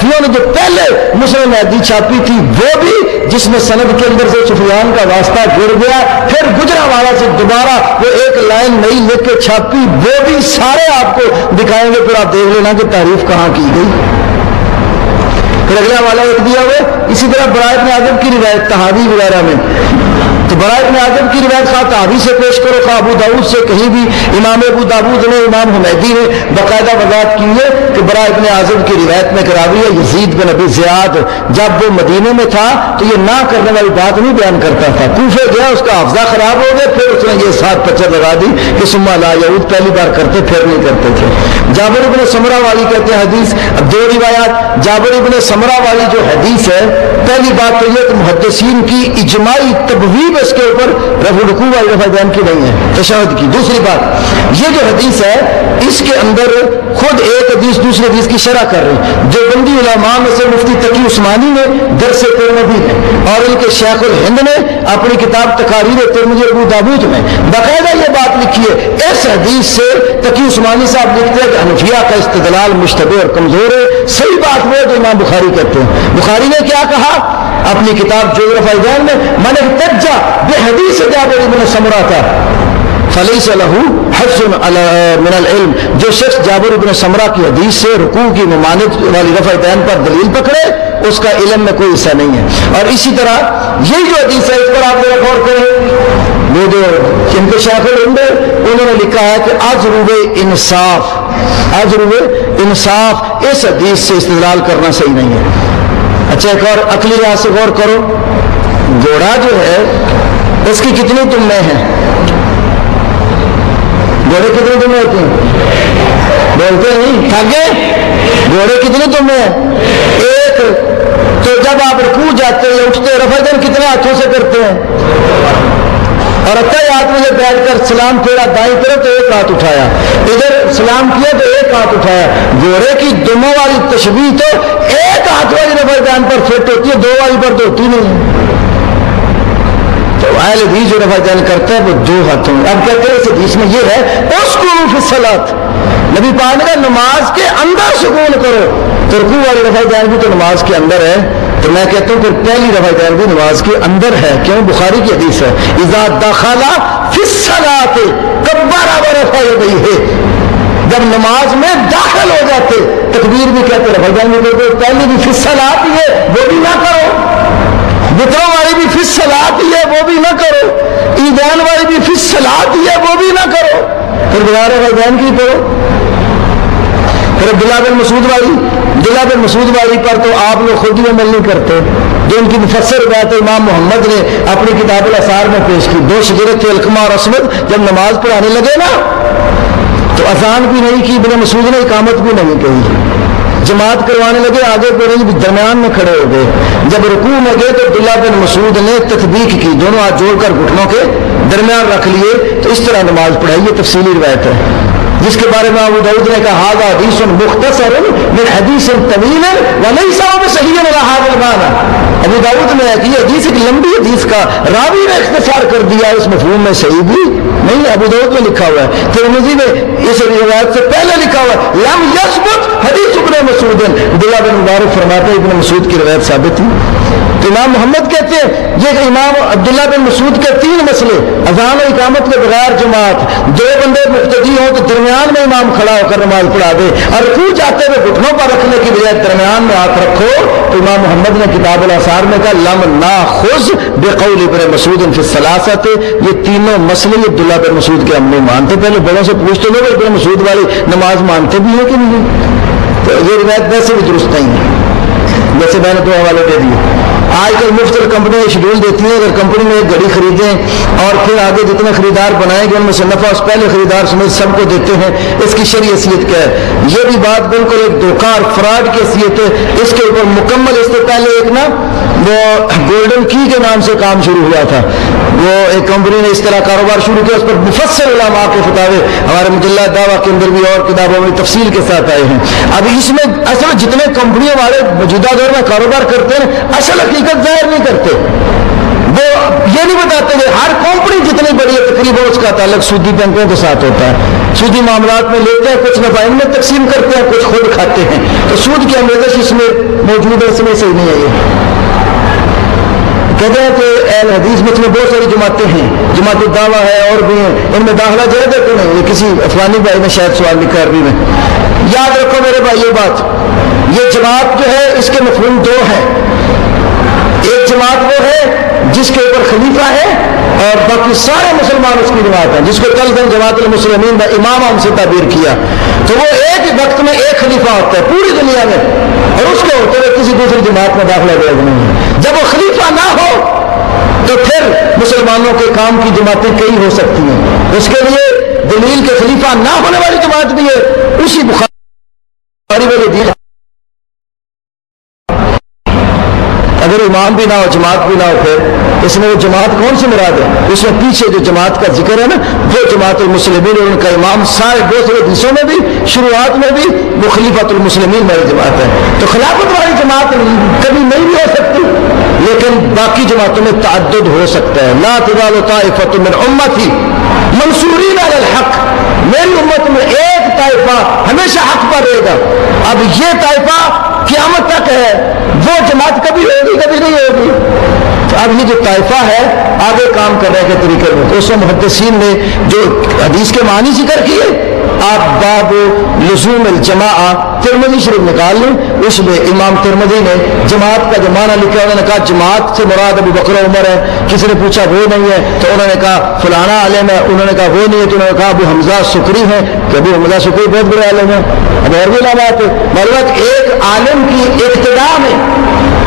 ہنفیوں نے جو پہلے مسلم حدیث چھاپی تھی وہ بھی جس میں سند کے اندر سے سفیان کا واسطہ جڑ گیا، پھر گجرانوالہ سے دوبارہ وہ ایک لائن نئی لکھ کے چھاپی، وہ بھی سارے آپ کو دکھائیں گے، پھر آپ دیکھ لینا کہ تعریف کہاں کی گئی۔ پھر اگلا حوالہ ایک دیا ہوئے اسی طرح برائے ابن عازب کی روایت تحاوی وغیرہ میں، تو برائے ابن عازب کی روایت خواہ تحاوی سے پیش کرو خواہ ابو داؤد سے، کہیں بھی امام ابو داؤد نے امام حمیدی نے باقاعدہ وضاحت کی ہے کہ برائے ابن عازب کی روایت میں کراوی ہے یزید بن ابی زیاد جب وہ مدینے میں تھا تو یہ نہ کرنے والی بات نہیں بیان کرتا تھا، کوفے گیا اس کا حافظہ خراب ہو گیا، پھر اس نے یہ ساتھ پچر لگا دی کہ ثم لا یعود، پہلی بار کرتے پھر نہیں کرتے تھے۔ جابر ابن سمرہ والی کہتے ہیں حدیث، اب دو روایات، جابر ابن سمرہ والی جو حدیث ہے، پہلی بات تو یہ کہ محدثین کی اجماعی تبویب اس کے اوپر رفع رکوع والی رفع دین کی نہیں ہے، تشہد کی۔ دوسری بات یہ جو حدیث ہے اس کے اندر خود ایک حدیث دوسری حدیث کی شرح کر رہے ہیں، جو بندی علماء میں سے مفتی تقی عثمانی نے درس ترمذی میں اور ان کے شیخ الہند نے اپنی کتاب تقاریر ترمذی ابو داؤد میں باقاعدہ یہ بات لکھی ہے۔ اس حدیث سے تقی عثمانی صاحب لکھتے ہیں کہ حنفیہ کا استدلال مشتبہ اور کمزور ہے، صحیح بات وہ جو امام بخاری کہتے ہیں۔ بخاری نے کیا کہا اپنی کتاب جو رفع دین میں، من احتج بحدیث جابر بن سمرہ تھا فلیس لہ حظ من العلم، جو شخص جابر بن سمرہ کی حدیث سے رکوع کی ممانعت والی رفع دین پر دلیل پکڑے اس کا علم میں کوئی حصہ نہیں ہے۔ اور اسی طرح یہی جو حدیث ہے اس پر آپ ذرا غور کریں، وہ جو ان کے شیخ الہند انہوں نے لکھا ہے کہ اضرب انصاف، اضرب انصاف، اس حدیث سے استدلال کرنا صحیح نہیں ہے۔ اچھا ایک اور عقلی لحاظ سے غور کرو، گھوڑا جو ہے اس کی کتنی تمیں ہیں؟ گھوڑے کتنے تمہیں ہوتے ہیں؟ بولتے نہیں ٹھگے، گھوڑے کتنے تمہیں ہیں؟ ایک۔ تو جب آپ رکوع جاتے ہیں اٹھتے رفع دین کتنے ہاتھوں سے کرتے ہیں؟ اور اتنے ہاتھ میں بیٹھ کر سلام پھیرا دائیں طرف تو ایک ہاتھ اٹھایا، ادھر سلام کیا تو ایک ہاتھ اٹھایا۔ گھوڑے کی دموں والی تشبیہ تو ایک ہاتھ والی رفع دین پر فٹ ہوتی ہے، دو والی پر تو ہوتی نہیں ہے۔ تو اہل حدیث جو رفع دین کرتا ہے وہ دو ہاتھوں میں۔ اب کہتے ہیں اس حدیث میں یہ ہے اسکنوا فی الصلاۃ، نبی پاک نے کہا نماز کے اندر سکون کرو، تو رکوع والی رفع دین بھی تو نماز کے اندر ہے۔ تو میں کہتا ہوں پھر پہلی رفع دین بھی نماز کے اندر ہے، کیوں؟ بخاری کی حدیث ہے اذا دخل فی الصلاۃ کبر ورفع یدیہ، جب نماز میں داخل ہو جاتے تکبیر بھی کہتے رفع دین بھی کہتے، پہلی بھی فی الصلاۃ ہی ہے وہ بھی نہ کرو، بتوں والی بھی فی الصلاۃ ہی ہے وہ بھی نہ کرو، عیدین والی بھی فی الصلاۃ ہی ہے وہ بھی نہ کرو، پھر بغیر رفع دین کی پڑھو۔ پھر عبداللہ بن مسعود والی، عبداللہ بن مسعود والی پر تو آپ لوگ خود ہی عمل نہیں کرتے، جو ان کی مفسر روایت امام محمد نے اپنی کتاب الاثار میں پیش کی، دو شجرت القمہ اور اسود جب نماز پڑھانے لگے نا تو اذان بھی نہیں کی، ابن مسعود نے اقامت بھی نہیں کہی، جماعت کروانے لگے آگے پڑھیں درمیان میں کھڑے ہو گئے، جب رکوع میں گئے تو عبداللہ بن مسعود نے تطبیق کی، دونوں ہاتھ جوڑ کر گھٹنوں کے درمیان رکھ لیے، تو اس طرح نماز پڑھائی، یہ تفصیلی روایت ہے جس کے بارے میں ابو داؤد نے کہا ھذا حدیث مختصر من حدیث طویل وليس بصحیح علی ھذا المعنى، ابو داؤد نے کہ یہ حدیث ایک لمبی حدیث کا راوی نے اختصار کر دیا، اس مفہوم میں صحیح بھی نہیں ہے، ابو داؤد میں لکھا ہوا ہے، ترمذی میں اس روایت سے پہلے لکھا ہوا ہے لم یثبت حدیث ابن مسعود، عبداللہ بن مبارک فرماتے ہیں ابن مسعود کی روایت ثابت تھی۔ تو امام محمد کہتے ہیں یہ کہ امام عبداللہ بن مسعود کے تین مسئلے، اذان و اقامت کے بغیر جماعت، دو بندے مقتدی ہوں تو درمیان میں امام کھڑا ہو کر نماز پڑھا دے، اور رکوع جاتے ہوئے گھٹنوں پر رکھنے کی بجائے درمیان میں ہاتھ رکھو، تو امام محمد نے کتاب الاثار میں کہا لم ناخذ بقول ابن مسعود فی الثلاثۃ، یہ تینوں مسئلے عبداللہ بن مسعود کے ہم نہیں مانتے، پہلے بڑوں سے پوچھتے لوگ ابن مسعود والی نماز مانتے بھی ہیں کہ نہیں، تو یہ روایت ویسے بھی درست نہیں ہے، جیسے میں نے دو حوالے دے دیے۔ آج کل مختلف کمپنیاں شیڈول دیتی ہیں، اگر کمپنی میں ایک گھڑی خریدیں اور پھر آگے جتنے خریدار بنائیں گے ان میں سے نفع اس پہلے خریدار سمیت سب کو دیتے ہیں، اس کی شرعی حیثیت کیا ہے؟ یہ بھی بات بالکل ایک دھوکہ اور فراڈ کی حیثیت ہے، اس کے اوپر مکمل، اس سے پہلے ایک نا وہ گولڈن کی کے نام سے کام شروع ہوا تھا، وہ ایک کمپنی نے اس طرح کاروبار شروع کیا، اس پر مفصل علماء کے فتاوے ہمارے مجلہ دعویٰ کے اندر بھی اور کتابوں میں تفصیل کے ساتھ آئے ہیں۔ اب اس میں اصل جتنے کمپنیوں والے موجودہ دور میں کاروبار کرتے ہیں اصل حقیقت ظاہر نہیں کرتے، وہ یہ نہیں بتاتے کہ ہر کمپنی جتنی بڑی ہے تقریباً اس کا تعلق سودی بینکوں کے ساتھ ہوتا ہے. سودی معاملات میں لیتے ہیں, کچھ نفع ان میں تقسیم کرتے ہیں, کچھ خود کھاتے ہیں. تو سود کی آمیزش اس میں موجود ہے, اس میں صحیح نہیں ہے. یہ کہتے ہیں کہ اہل حدیث میں بہت ساری جماعتیں ہیں, جماعت الدعوہ ہے اور بھی ہیں, ان میں داخلہ جائز ہے کہ نہیں؟ یہ کسی افغانی بھائی نے شاید سوال لکھا عربی میں. یاد رکھو میرے بھائی یہ بات, یہ جماعت جو ہے اس کے مفہوم دو ہیں. ایک جماعت وہ ہے جس کے اوپر خلیفہ ہے اور باقی سارے مسلمان اس کی جماعت ہیں, جس کو کل دن جماعت المسلمین میں امام ہم سے تعبیر کیا. تو وہ ایک وقت میں ایک خلیفہ ہوتا ہے پوری دنیا میں, اور اس کے ہوتے ہوئے کسی دوسری جماعت میں داخلہ جائز نہیں ہے. جب وہ خلیفہ نہ ہو تو پھر مسلمانوں کے کام کی جماعتیں کئی ہو سکتی ہیں. اس کے لیے دلیل کے خلیفہ نہ ہونے والی جماعت بھی ہے. اسی بخاری والی دلیل, اگر امام بھی نہ ہو جماعت بھی نہ ہو, پھر اس میں وہ جماعت کون سی مراد ہے؟ اس میں پیچھے جو جماعت کا ذکر ہے نا, وہ جماعت المسلمین اور ان کا امام سارے دوسرے حدیثوں میں بھی شروعات میں بھی وہ خلیفۃ المسلمین والی جماعت ہے. تو خلافت والی جماعت کبھی نہیں بھی ہو سکتی, لیکن باقی جماعتوں میں تعدد ہو سکتا ہے. لا تزال طائفۃ من امتی منصورین علی الحق, میری امت میں ایک طائفہ ہمیشہ حق پر رہے گا. اب یہ طائفہ قیامت تک ہے, وہ جماعت کبھی ہوگی کبھی نہیں ہوگی. اب یہ جو طائفہ ہے آگے کام کرنے کے طریقے میں, تو اس میں محدثین نے جو حدیث کے معنی ذکر کیے, آپ باب لزوم الجماعہ ترمذی شریف نکال لیں, اس میں امام ترمذی نے جماعت کا جو معنی لکھا, انہوں نے کہا جماعت سے مراد ابو بکر و عمر ہے. کسی نے پوچھا وہ نہیں ہے, تو انہوں نے کہا فلانا عالم ہے, انہوں نے کہا وہ نہیں ہے, تو انہوں نے کہا ابو حمزہ سکری ہیں, کہ ابو حمزہ سکری بہت بڑے عالم ہیں. اب اور بھی علامات معلومات, ایک عالم کی ابتدا میں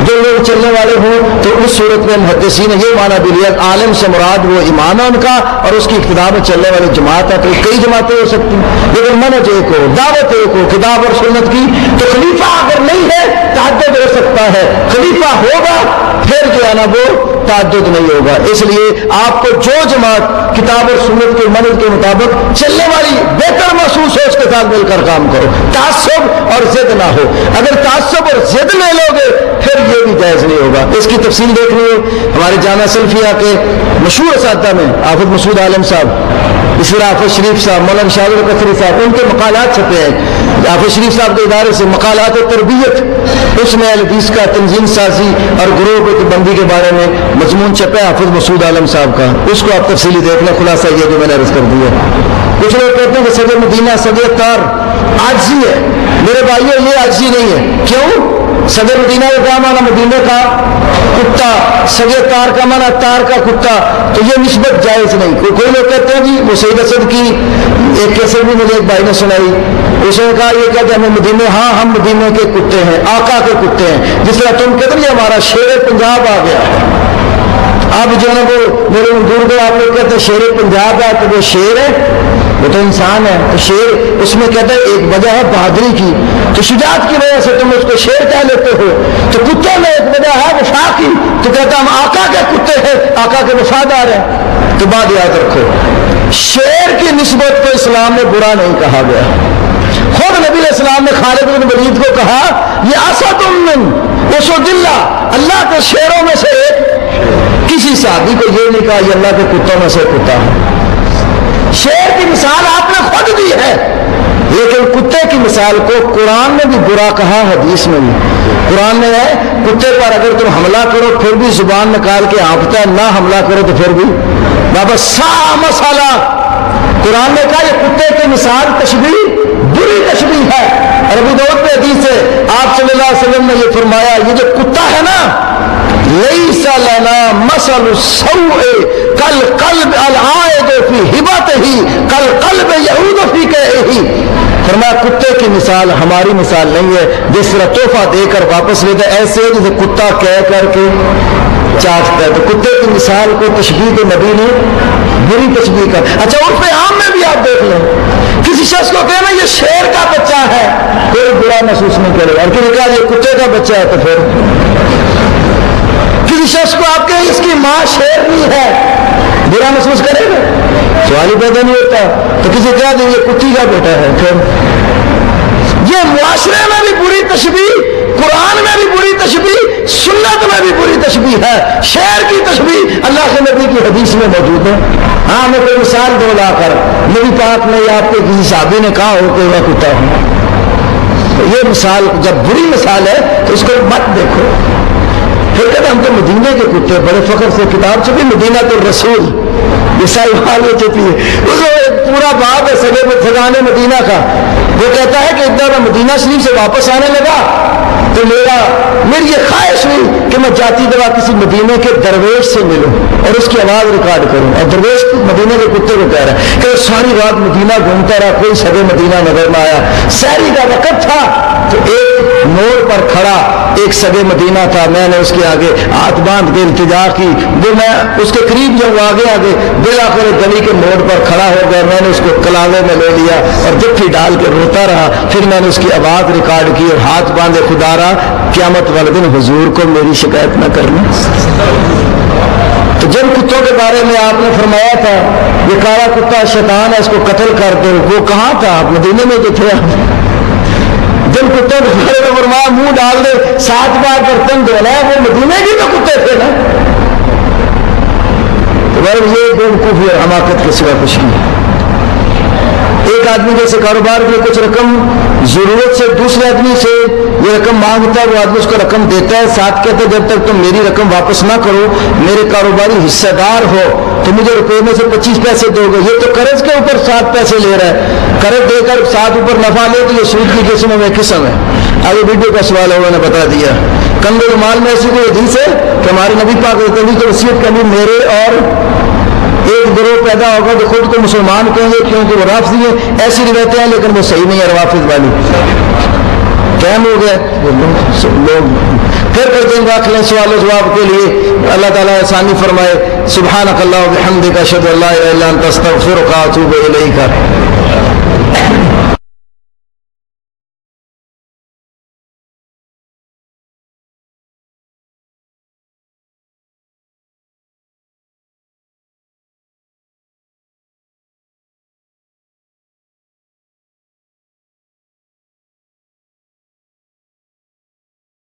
جو لوگ چلنے والے ہوں, تو اس صورت میں محدثین نے یہ معنی بھی لیا عالم سے مراد وہ امام ہے ان کا, اور اس کی ابتدا میں چلنے والی جماعت ہے. تو کئی جماعتیں ہو سکتی ہیں, لیکن منہج ایک ہو, دعوت ایک ہو, کتاب اور سنت کی. تو خلیفہ اگر نہیں ہے تعدد ہو سکتا ہے, خلیفہ ہوگا پھر جو ہے نا وہ تعدد نہیں ہوگا. اس لیے آپ کو جو جماعت کتاب اور سنت کے منہج کے مطابق چلنے والی بہتر محسوس ہو, اس کے ساتھ مل کر کام کرو, تعصب اور ضد نہ ہو. اگر تعصب اور ضد لے لو گے پھر یہ بھی جائز نہیں ہوگا. اس کی تفصیل دیکھ لیے ہمارے جامعہ سلفیہ کے مشہور اساتذہ میں حافظ مسعود عالم صاحب, اس طرح حافظ شریف صاحب, مولانا شاہد القصری صاحب, ان کے مقالات چھپے ہیں. حافظ شریف صاحب کے ادارے سے مقالات تربیت, اس میں حدیث کا تنظیم سازی اور گروہ بندی کے بارے میں مضمون چھپے حافظ مسعود عالم صاحب کا. اس کو آپ تفصیلی دیکھ لیں. خلاصہ یہ جو میں نے عرض کر دیا. کچھ لوگ کہتے ہیں کہ صدر مدینہ صدر تار عاجزی ہے. میرے بھائیوں یہ عاجزی نہیں ہے. کیوں؟ صدر مدینہ کا کیا مانا؟ مدینہ کا کتا. صدر تار کا مانا تار کا کتا. تو یہ نسبت جائز نہیں. کوئی لوگ کہتے ہیں جی وہ سید اسد کی ایک کیسٹ بھی مجھے ایک بھائی نے سنائی, اس نے کہا یہ کہتے ہیں ہمیں مدینہ, ہاں ہم مدینہ کے کتے ہیں, آقا کے کتے ہیں. جس طرح تم کہتے ہیں ہمارا شیر پنجاب آ گیا. اب جو ہے نا وہ میرے دور کو آپ لوگ کہتے ہیں شیر پنجاب ہے, تو وہ شیر ہے, وہ تو انسان ہے. تو شیر اس میں کہتے ہیں ایک وجہ ہے بہادری کی, تو شجاعت کی وجہ سے تم اس کو شیر کہہ لیتے ہو. تو کتے میں ایک وجہ ہے وفا کی, تو کہتا ہم آقا کے کتے ہیں, آقا کے وفادار ہیں. تو بات یاد رکھو, شیر کی نسبت کو اسلام میں برا نہیں کہا گیا. خود نبی علیہ السلام نے خالد بن ولید کو کہا یہ اسد من اسد اللہ, اللہ کے شیروں میں سے ایک. کسی صحابی کو یہ نہیں کہا یہ اللہ کے کتوں میں سے کتا ہے. شیر کی مثال آپ نے خود دی ہے, لیکن کتے کی مثال کو قرآن میں بھی برا کہا, حدیث میں بھی. قرآن میں ہے کتے پر اگر تم حملہ کرو پھر بھی زبان نکال کے ہانپتا ہے, نہ حملہ کرو تو پھر بھی بابا سا مسالہ. قرآن نے کہا یہ کتے کی مثال تشبیہ بری تشبیہ ہے. اور ابو داؤد میں حدیث ہے آپ صلی اللہ علیہ وسلم نے یہ فرمایا یہ جو کتا ہے نا, لیس لنا مثل السوء کالقلب العائد فی ہبتہ کالقلب یعود فی کیہ. فرمایا کتے کی مثال ہماری مثال نہیں ہے, جس طرح تحفہ دے کر واپس لیتا ہے ایسے جیسے کتا کہہ کر کے چاٹتا ہے. تو کتے کی مثال کو تشبیہ کے نبی نے بری تشبیہ کر. اچھا عرف عام میں بھی آپ دیکھ لیں, کسی شخص کو کہنا یہ شیر کا بچہ ہے, کوئی برا محسوس نہیں کرے. اور کسی کہا یہ کتے کا بچہ ہے, تو پھر کسی شخص کو آپ کہیں اس کی ماں شیر نہیں ہے, برا محسوس کرے گا, سوال ہی پیدا نہیں ہوتا. تو کسی کہا دیں یہ کتی کا بیٹا ہے, پھر یہ معاشرے میں بھی بری تشبیہ, قرآن میں بھی بری تشبیہ, سنت سنت میں بھی بری تشبیہ ہے، شعر کی تشبیہ اللہ کے نبی کی حدیث میں موجود ہے۔ ہاں میں کوئی مثال دو لا کر نبی پاک نے یا آپ کے کسی صحابی نے کہا ہو کہ میں کتا ہوں، تو یہ مثال جب بری مثال ہے تو اس کو مت دیکھو۔ پھر کہتے ہم تو مدینے کے کتے، بڑے فخر سے کتاب سے بھی مدینہ تو رسول عیسائی حال ہو چکی ہے، اس کو ایک پورا باب ہے سگے میں خزانے مدینہ کا۔ وہ کہتا ہے کہ ادھر میں مدینہ شریف سے واپس آنے لگا تو میری یہ خواہش ہوئی کہ میں جاتی دوا کسی مدینے کے درویش سے ملوں اور اس کی آواز ریکارڈ کروں۔ اور درویش مدینے کے کتے کو کہہ رہا ہے کہ وہ ساری رات مدینہ گھومتا رہا، کوئی سگے مدینہ نظر نہ آیا۔ سحری کا وقت تھا تو ایک موڑ پر کھڑا ایک سگے مدینہ تھا، میں نے اس کے آگے ہاتھ باندھ کے التجا کی، وہ میں اس کے قریب جب آگے بلاخر گلی کے موڑ پر کھڑا ہو گیا، میں نے اس کو کلاوے میں لے لیا اور جپھی ڈال کے روتا رہا۔ پھر میں نے اس کی آواز ریکارڈ کی اور ہاتھ باندھے خدا را قیامت والے دن حضور کو میری شکایت نہ کرنا۔ تو جن کتوں کے بارے میں آپ نے فرمایا تھا یہ کالا کتا شیطان ہے اس کو قتل کر دو، وہ کہاں تھا؟ آپ مدینے میں جو تھے۔ جن کتوں کے بارے میں فرمایا منہ ڈال دے 7 بار برتن دھونا ہے، وہ مدینے کی تو کتے تھے نا۔ تو یہ بیوقوفی اور حماقت کے سوا کچھ نہیں۔ ایک آدمی جیسے کاروبار کے کچھ رقم ضرورت سے دوسرے آدمی سے یہ رقم مانگتا ہے، وہ آدمی اس کو رقم دیتا ہے، ساتھ کہتے ہیں جب تک تم میری رقم واپس نہ کرو میرے کاروباری حصہ دار ہو تو مجھے روپے میں سے 25 پیسے دو گے۔ یہ تو قرض کے اوپر 7 پیسے لے رہا ہے، قرض دے کر 7 اوپر نفع لے تو یہ سود کی قسم میں قسم ہے۔ آگے ویڈیو کا سوال ہے، انہوں نے بتا دیا۔ کنز المال میں ایسی کوئی حدیث ہے کہ ہمارے نبی پاک کی وصیت کرنی میرے اور ایک گروہ پیدا ہوگا تو خود کو مسلمان کہیں گے کیونکہ وہ رافضی ہیں، ایسی روایتیں ہیں لیکن وہ صحیح نہیں ہے روافض والی۔ ٹائم ہو گیا، لوگ پھر کچھ دن رکھ لیں سوال و جواب کے لیے۔ اللہ تعالیٰ آسانی فرمائے۔ سبحانک اللہ و بحمدک اشہد ان لا الہ الا انت استغفرک و اتوب الیک۔